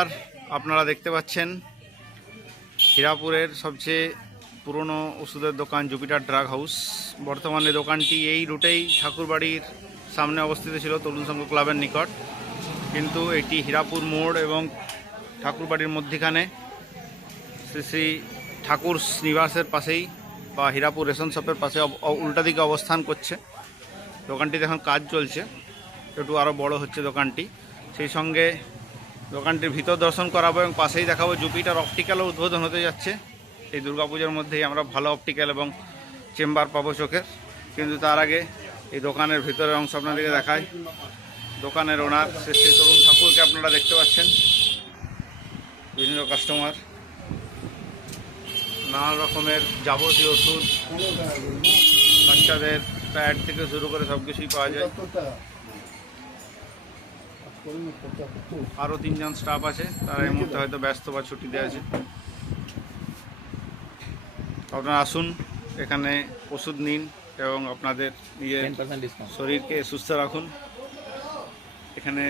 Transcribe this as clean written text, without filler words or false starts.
আর আপনারা দেখতে পাচ্ছেন হীরাপুরের সবচেয়ে পুরনো ওষুধের দোকান জুপিটার ড্রাগ হাউস। বর্তমানে দোকানটি এই রুটেই ঠাকুরবাড়ির সামনে অবস্থিত ছিল, তরুণ সংঘ ক্লাবের নিকট, কিন্তু এটি হীরাপুর মোড় এবং ঠাকুরবাড়ির মধ্যিখানে শ্রী শ্রী ঠাকুর নিবাসের পাশেই বা হীরাপুর রেশন শপের পাশে উল্টা দিকে অবস্থান করছে। দোকানটিতে এখন কাজ চলছে, একটু আরও বড় হচ্ছে দোকানটি। সেই সঙ্গে দোকানটির ভিতর দর্শন করাবো এবং পাশেই দেখাবো জুপিটার অপটিক্যালও উদ্বোধন হতে যাচ্ছে। এই দুর্গাপূজার মধ্যেই আমরা ভালো অপটিক্যাল এবং চেম্বার পাবো চোখের। কিন্তু তার আগে এই দোকানের ভিতরের অংশ আপনাদেরকে দেখায়। দোকানের ওনার শ্রী শ্রী তরুণ ঠাকুরকে আপনারা দেখতে পাচ্ছেন। বিভিন্ন কাস্টমার, নানা রকমের যাবতীয় ওষুধ, বাচ্চাদের প্যাড থেকে শুরু করে সব কিছুই পাওয়া যায়। আরও 3 জন স্টাফ আছে, তারা এই মুহূর্তে হয়তো ব্যস্ত বা ছুটিতে আছে। আপনারা আসুন, এখানে ওষুধ নিন এবং আপনাদের নিজের শরীরকে সুস্থ রাখুন। এখানে